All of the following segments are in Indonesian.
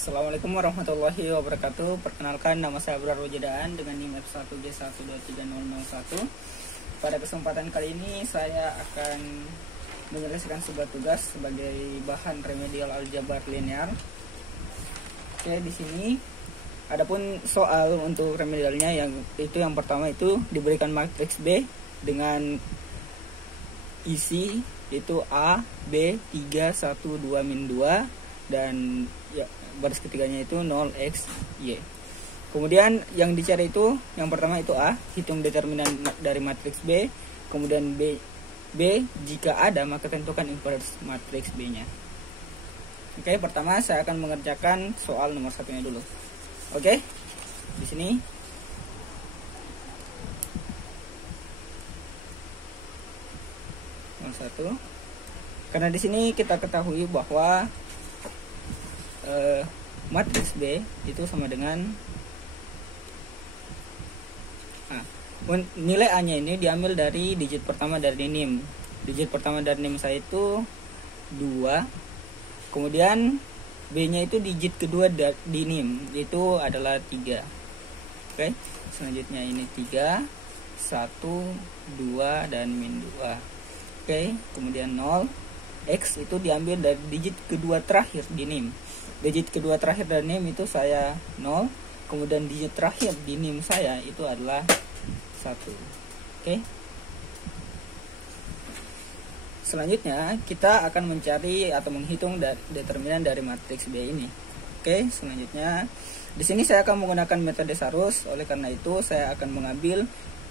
Assalamualaikum warahmatullahi wabarakatuh. Perkenalkan, nama saya Abrar Wajidaan dengan NIM F1G12301. Pada kesempatan kali ini saya akan menyelesaikan sebuah tugas sebagai bahan remedial aljabar linear. Oke, di sini adapun soal untuk remedialnya yang pertama itu diberikan matriks B dengan isi itu A, B, 3, 1, 2, min 2 dan ya, baris ketiganya itu 0x, y. Kemudian yang dicari itu yang pertama itu A, hitung determinan dari matriks B. Kemudian B, jika ada maka tentukan inverse matriks B-nya. Oke, pertama saya akan mengerjakan soal nomor satunya dulu. Oke, di sini nomor 1. Karena di sini kita ketahui bahwa matriks B itu sama dengan A. Nilai A-nya ini diambil dari digit pertama dari NIM. Digit pertama dari NIM saya itu 2. Kemudian B-nya itu digit kedua di NIM, itu adalah 3. Oke, selanjutnya ini 3, 1, 2 dan min 2. Oke, kemudian 0. X itu diambil dari digit kedua terakhir di NIM. Digit kedua terakhir dari NIM itu saya 0. Kemudian digit terakhir di NIM saya itu adalah 1. Oke. Selanjutnya kita akan mencari atau menghitung determinan dari matriks B ini. Oke, selanjutnya di sini saya akan menggunakan metode Sarus. Oleh karena itu saya akan mengambil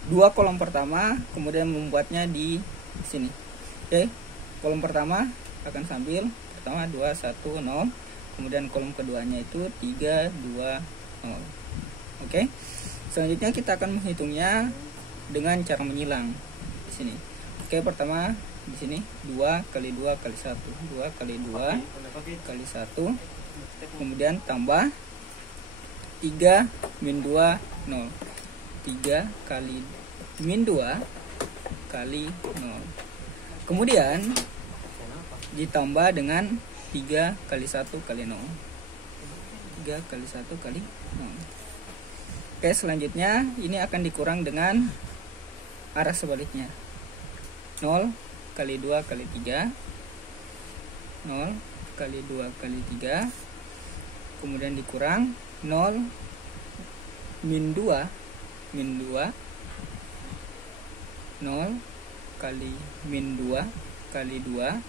2 kolom pertama kemudian membuatnya di sini. Oke. Kolom pertama akan sambil pertama 2, 1, 0. Kemudian kolom keduanya itu 3, 2, 0. Oke. Selanjutnya kita akan menghitungnya dengan cara menyilang di sini. Oke, pertama di sini 2 kali 2 kali 1. 2 kali 2 kali 1. Kemudian tambah 3 min 2 0. 3 kali min 2 kali 0. Kemudian ditambah dengan 3 kali 1 kali 0. 3 kali 1 kali 0. Oke, selanjutnya ini akan dikurang dengan arah sebaliknya. 0 kali 2 kali 3. 0 kali 2 kali 3. Kemudian dikurang 0 min 2 min 2. 0 kali min 2 kali 2.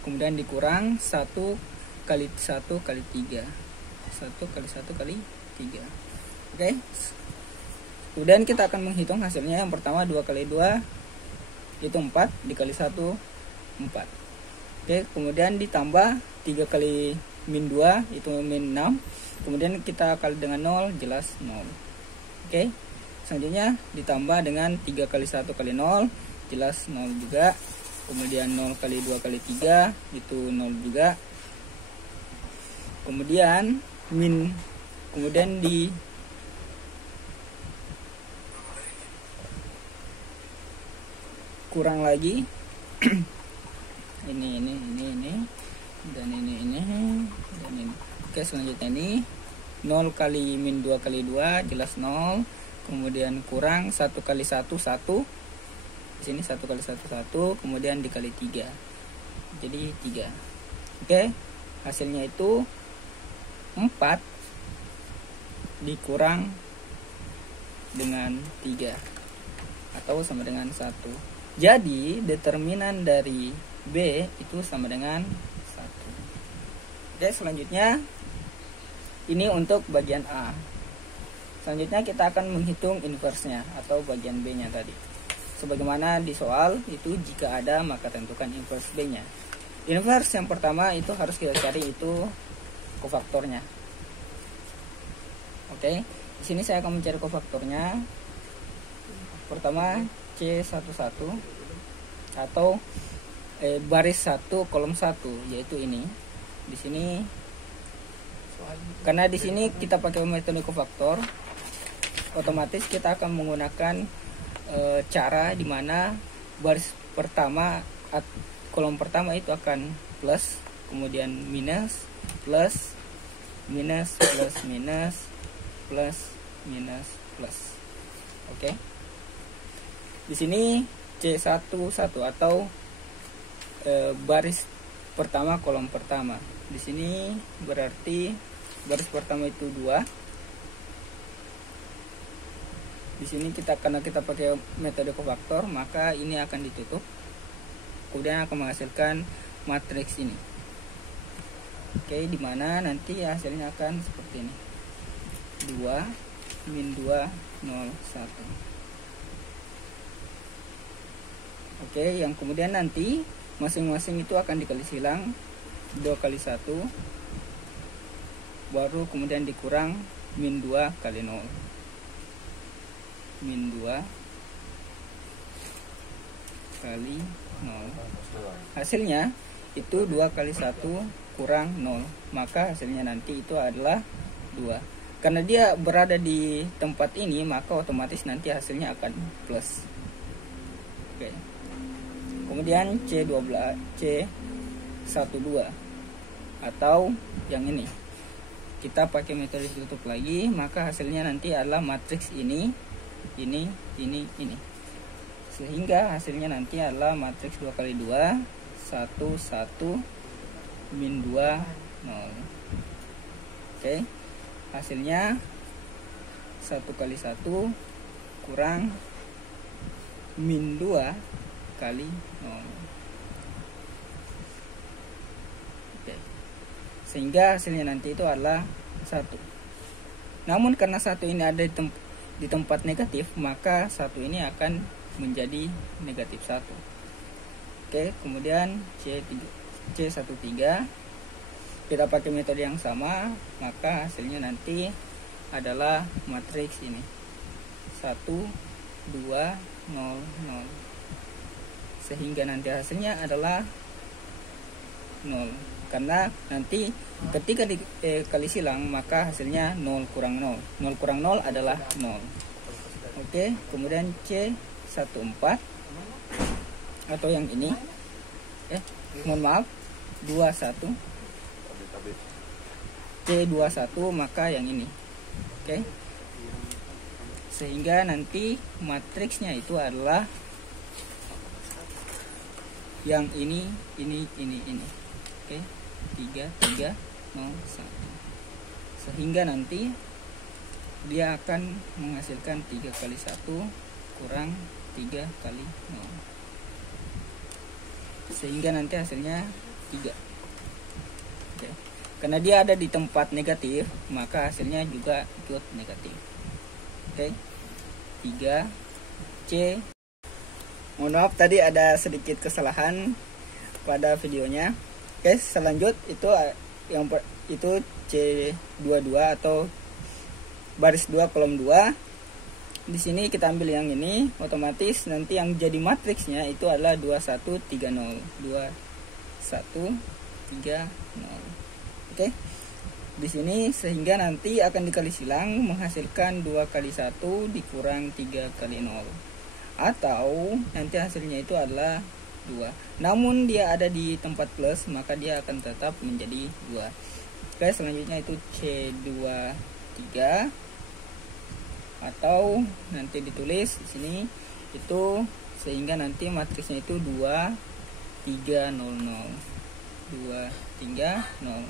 Kemudian dikurang 1 kali 1 kali 3. 1 kali 1 kali 3. Oke. Kemudian kita akan menghitung hasilnya. Yang pertama 2 kali 2 itu 4, dikali 1 4. Oke, kemudian ditambah 3 kali min 2 itu min 6. Kemudian kita kali dengan 0, jelas 0. Oke. Selanjutnya ditambah dengan 3 kali 1 kali 0, jelas 0 juga. Kemudian 0 kali 2 kali 3 itu 0 juga. Kemudian kemudian kurang lagi ini dan ini. Oke, selanjutnya ini 0 kali min 2 kali 2 jelas 0. Kemudian kurang 1 kali 1 1. Di sini 1 kali 1 1, kemudian dikali 3. Jadi 3. Oke. Hasilnya itu 4 dikurang dengan 3 atau sama dengan 1. Jadi determinan dari B itu sama dengan 1. Oke, selanjutnya ini untuk bagian A. Selanjutnya kita akan menghitung inverse-nya atau bagian B-nya tadi. Sebagaimana di soal itu jika ada maka tentukan inverse B-nya. Inverse yang pertama itu harus kita cari itu kofaktornya. Oke, di sini saya akan mencari kofaktornya. Pertama C11 atau baris 1 kolom 1 yaitu ini. Di sini karena di sini kita pakai metode kofaktor, otomatis kita akan menggunakan cara dimana baris pertama kolom pertama itu akan plus, kemudian minus, plus, minus, plus, minus, plus, minus, plus. Oke. Di sini C11 atau baris pertama kolom pertama. Di sini berarti baris pertama itu 2. Di sini karena kita pakai metode kofaktor, maka ini akan ditutup. Kemudian akan menghasilkan matriks ini. Oke, dimana nanti hasilnya akan seperti ini. 2, min 2, 0, 1. Oke, yang kemudian nanti masing-masing itu akan dikali silang 2 kali 1, baru kemudian dikurang min 2 kali 0. Min 2 kali 0. Hasilnya itu 2 kali 1 kurang 0. Maka hasilnya nanti itu adalah 2. Karena dia berada di tempat ini, maka otomatis nanti hasilnya akan plus. Oke. Kemudian C12 atau yang ini. Kita pakai metode tutup lagi, maka hasilnya nanti adalah matriks ini. Sehingga hasilnya nanti adalah matriks 2 kali 2, 1, 1, min 2, 0. Oke. Hasilnya 1 kali 1 kurang min 2 kali 0. Oke. Sehingga hasilnya nanti itu adalah 1. Namun karena 1 ini ada di tempat negatif, maka 1 ini akan menjadi negatif 1. Oke, kemudian C13 kita pakai metode yang sama, maka hasilnya nanti adalah matriks ini 1, 2, 0, 0. Sehingga nanti hasilnya adalah 0. Karena nanti ketika dikali silang, maka hasilnya 0 kurang 0. 0 kurang 0 adalah 0. Oke, kemudian C14 atau yang ini. Mohon maaf, 21. C21 maka yang ini. Oke. Sehingga nanti matriksnya itu adalah yang ini. Oke. 3, 3, 0, 1. Sehingga nanti dia akan menghasilkan 3 kali 1 kurang 3 kali 0. Sehingga nanti hasilnya 3. Oke. Karena dia ada di tempat negatif, maka hasilnya juga ikut negatif. Oke. 3 C. Mohon maaf tadi ada sedikit kesalahan pada videonya. Oke, selanjut itu C22 atau baris 2 kolom 2. Di sini kita ambil yang ini, otomatis nanti yang jadi matriksnya itu adalah 2130. 2130. Oke. Di sini sehingga nanti akan dikali silang menghasilkan 2 kali 1 dikurang 3 kali 0. Atau nanti hasilnya itu adalah 2. Namun dia ada di tempat plus, maka dia akan tetap menjadi 2. Oke, selanjutnya itu C23 atau nanti ditulis di sini itu sehingga nanti matriksnya itu 2 3 0 0. 2 3 0 0.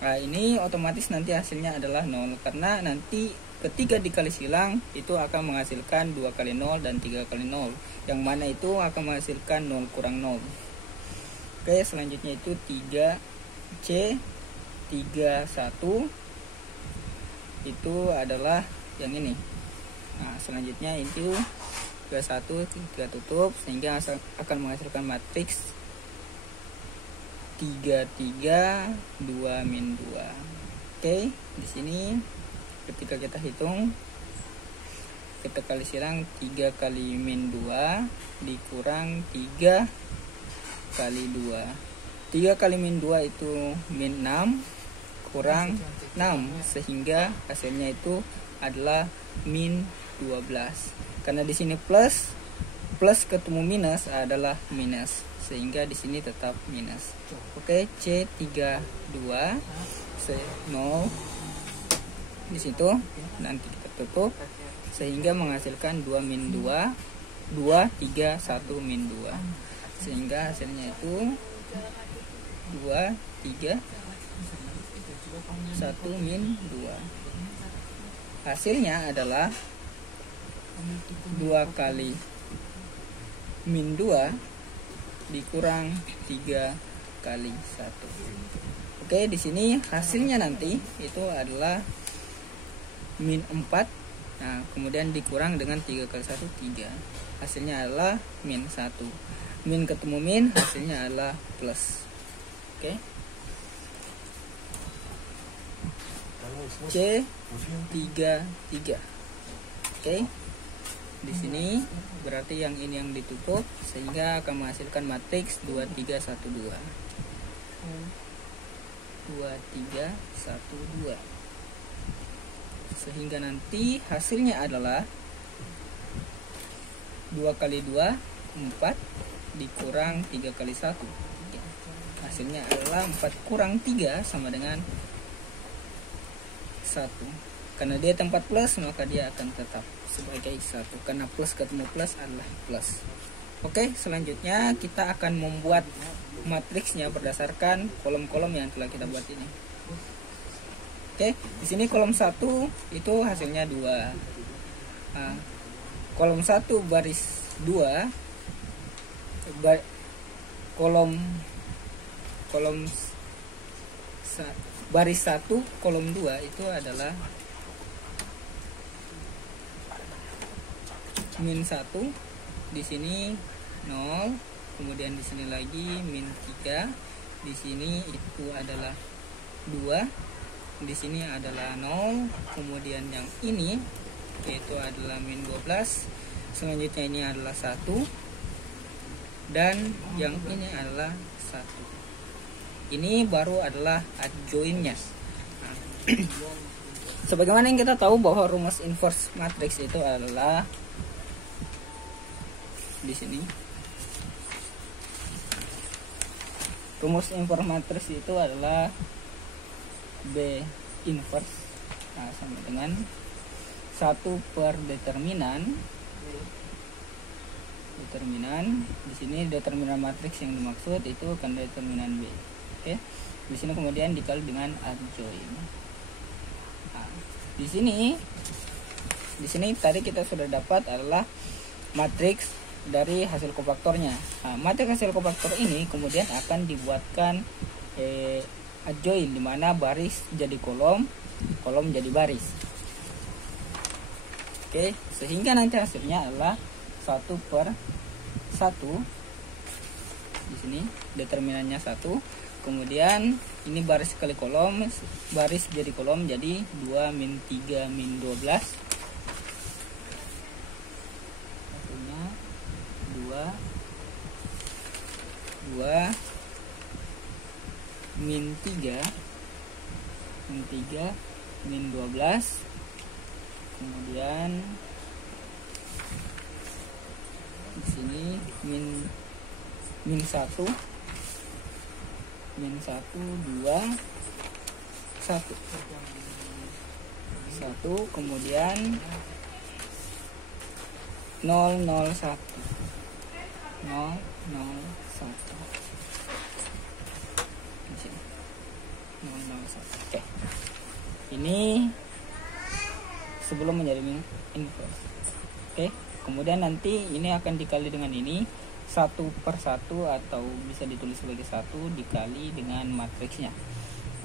Nah, ini otomatis nanti hasilnya adalah 0 karena nanti ketika dikali silang itu akan menghasilkan 2 kali 0 dan 3 kali 0, yang mana itu akan menghasilkan 0 kurang 0. Oke, selanjutnya itu 3 C31 itu adalah yang ini. Nah, selanjutnya itu 21 3 tutup sehingga akan menghasilkan matriks 3 3 2 min 2. Oke, di sini ketika kita hitung, kita kali silang 3 kali min 2 dikurang 3 kali 2. 3 kali min 2 itu min 6 kurang 6, sehingga hasilnya itu adalah min 12. Karena di sini plus ketemu minus adalah minus. sehingga di sini tetap minus. Oke, C32 0 di situ, nanti kita tutup sehingga menghasilkan 2 min 2 2 3 1 min 2, sehingga hasilnya itu 2 3 1 min 2. Hasilnya adalah 2 kali min 2 dikurang 3 kali 1. Oke, di sini hasilnya nanti itu adalah min 4. Nah, kemudian dikurang dengan 3 kali 1 3. Hasilnya adalah min 1. Min ketemu min, hasilnya adalah plus. Oke. C33. Oke. Di sini berarti yang ini yang ditutup sehingga akan menghasilkan matriks 2 3 1 2. 2 3 1 2. Sehingga nanti hasilnya adalah 2 kali 2 4 dikurang 3 kali 1 3. Hasilnya adalah 4 kurang 3 sama dengan 1. Karena dia tempat plus, maka dia akan tetap sebagai 1. Karena plus ketemu plus adalah plus. Oke, selanjutnya kita akan membuat matriksnya berdasarkan kolom-kolom yang telah kita buat ini. Oke, di sini kolom 1 itu hasilnya 2. Nah, kolom 1 baris 2, baris 1 kolom 2 itu adalah min 1, di sini 0, kemudian di sini lagi min 3, di sini itu adalah 2, di sini adalah 0, kemudian yang ini yaitu adalah min 12, selanjutnya ini adalah 1, dan yang ini adalah 1. Ini baru adalah adjoinnya. Nah, sebagaimana yang kita tahu bahwa rumus inverse matriks itu adalah di sini. Rumus inverse matriks itu adalah B inverse, nah, sama dengan 1 per determinan. Di sini determinan matriks yang dimaksud itu kan determinan B. Oke. Di sini kemudian dikali dengan adjoin. Nah, di sini tadi kita sudah dapat adalah matriks dari hasil kofaktornya. Nah, matriks hasil kofaktor ini kemudian akan dibuatkan adjoin, di mana baris jadi kolom, kolom jadi baris. Oke, sehingga nanti hasilnya adalah 1 per 1. Di sini determinannya 1. Kemudian ini baris kali kolom, baris jadi kolom, jadi 2 min 3 min 12. Hasilnya 2 min 3 min 12. Kemudian di sini min 1 2 1 kemudian 0 0 1 di sini 0 0 1. Oke, ini sebelum menjadi inverse. Oke, kemudian nanti ini akan dikali dengan ini 1 per 1, atau bisa ditulis sebagai 1 dikali dengan matriksnya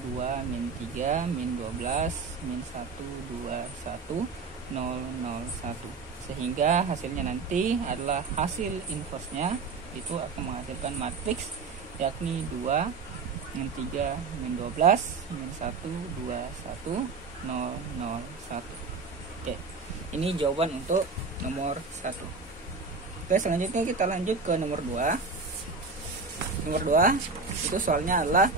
2 min 3 min 12 min 1 2 1 0 0 1, sehingga hasilnya nanti adalah hasil inverse-nya itu akan menghasilkan matriks yakni 2 min 3 min 12 min 1 2 1 0 0 1. Oke, ini jawaban untuk nomor 1. Oke, selanjutnya kita lanjut ke nomor 2. Nomor 2 itu soalnya adalah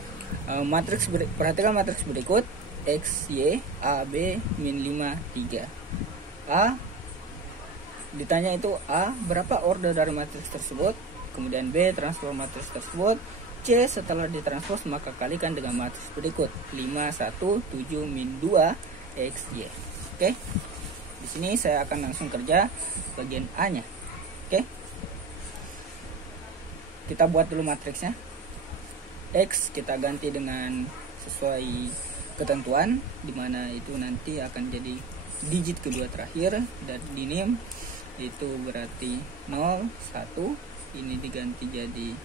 matriks perhatikan matriks berikut: X, Y, A, B, min 5, 3. A, ditanya itu A, berapa order dari matriks tersebut? kemudian B transpose matriks tersebut. C setelah ditranspose maka kalikan dengan matriks berikut 5, 1, 7, min 2, X, Y. Oke. Di sini saya akan langsung kerja bagian A-nya. Oke. Kita buat dulu matriksnya. X kita ganti dengan sesuai ketentuan, dimana itu nanti akan jadi digit kedua terakhir, dan di NIM itu berarti 0, 1, ini diganti jadi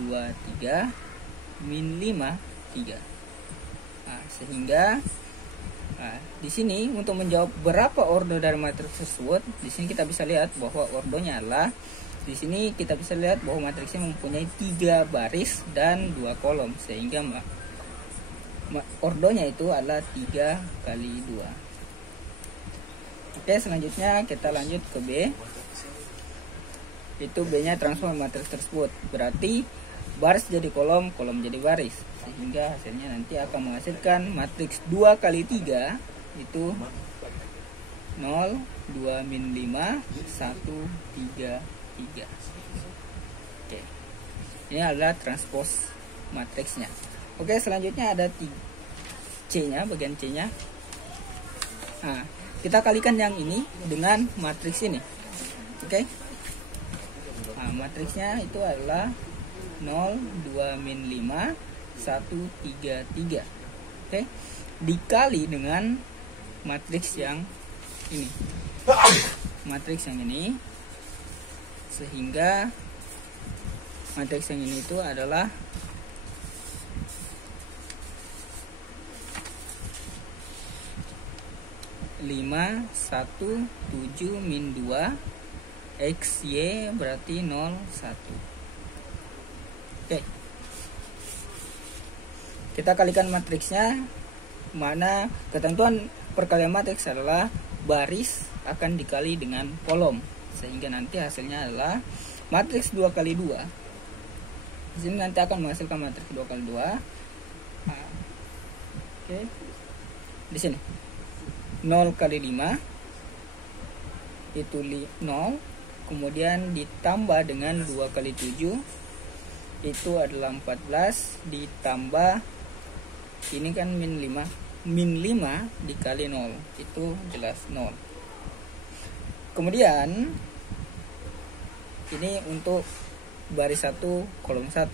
2, 3, min 5, 3. Sehingga di sini untuk menjawab berapa ordo dari matriks tersebut, di sini kita bisa lihat bahwa ordonya adalah, di sini kita bisa lihat bahwa matriksnya mempunyai 3 baris dan 2 kolom, sehingga ordonya itu adalah 3 kali 2. Oke, selanjutnya kita lanjut ke B. Itu B-nya transform matriks tersebut, berarti baris jadi kolom, kolom jadi baris, sehingga hasilnya nanti akan menghasilkan matriks 2 kali 3 itu 0, 2, min 5, 1, 3, 3. Oke. Ini adalah transpose matriksnya. Oke, selanjutnya ada C-nya, bagian C-nya. Kita kalikan yang ini dengan matriks ini. Oke. Matriksnya itu adalah 0, 2, min 5, 1, 3, 3. Oke. Dikali dengan matriks yang ini. Matriks yang ini, sehingga matriks yang ini itu adalah 5, 1, 7, min 2, X, Y berarti 0, 1. Oke. Kita kalikan matriksnya, mana ketentuan perkalian matriks adalah baris akan dikali dengan kolom, sehingga nanti hasilnya adalah matriks 2 kali 2. Di sini nanti akan menghasilkan matriks 2 kali 2. Oke. Di sini 0 kali 5 itu 0, kemudian ditambah dengan 2 kali 7 itu adalah 14, ditambah ini kan min 5, min 5 dikali 0 itu jelas 0. Kemudian ini untuk baris 1 kolom 1.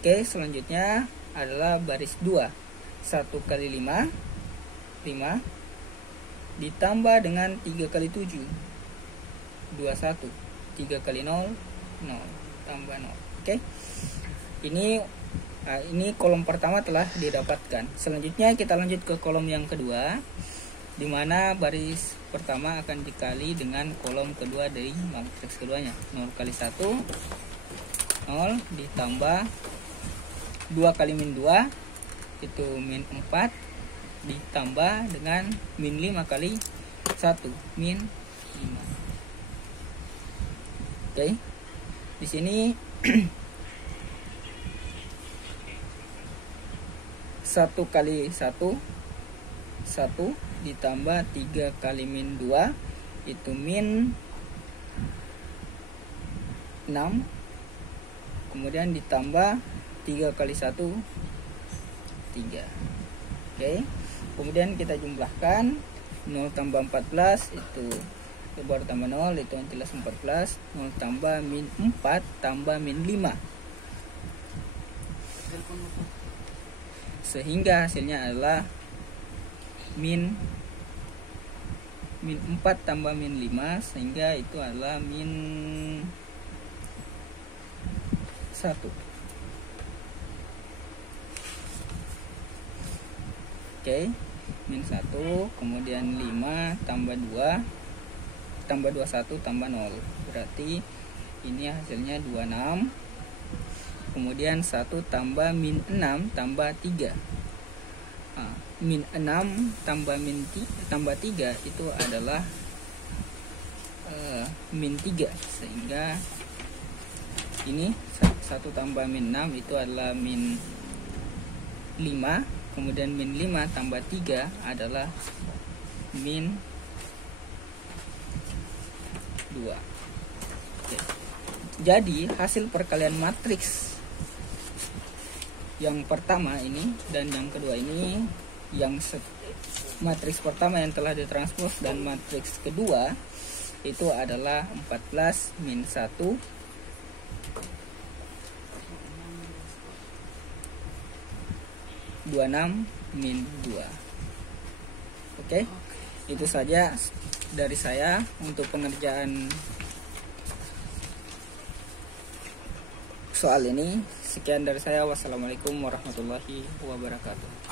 Oke, selanjutnya adalah baris 2, 1 kali 5, 5 ditambah dengan 3 kali 7, 21, 3 kali 0, 0, tambah 0. Oke. Ini kolom pertama telah didapatkan. Selanjutnya kita lanjut ke kolom yang kedua, di mana baris pertama akan dikali dengan kolom kedua dari matriks keduanya. 0 kali 1, 0 ditambah 2 kali min 2 itu min 4, ditambah dengan min 5 kali 1, min 5. Oke. Di sini 1 kali 1, 1 ditambah 3 kali min 2 itu min 6, kemudian ditambah 3 kali 1, 3. Oke. Kemudian kita jumlahkan 0 tambah 14 itu baru tambah 0 itu yang jelas 14, 0 tambah min 4 tambah min 5, sehingga hasilnya adalah min 4 tambah min 5, sehingga itu adalah min 1. Oke, min 1, kemudian 5 tambah 2 tambah 21 tambah 0, berarti ini hasilnya 26. Kemudian 1 tambah min 6 tambah 3, min 6 tambah min 3 itu adalah min 3, sehingga ini 1 tambah min 6 itu adalah min 5. Kemudian min 5 tambah 3 adalah min 2. Oke. Jadi hasil perkalian matriks yang pertama ini dan yang kedua ini, matriks pertama yang telah ditranspos dan matriks kedua itu adalah 14 min 1 26 min 2. Oke, itu saja dari saya untuk pengerjaan soal ini. Sekian dari saya. Wassalamualaikum warahmatullahi wabarakatuh.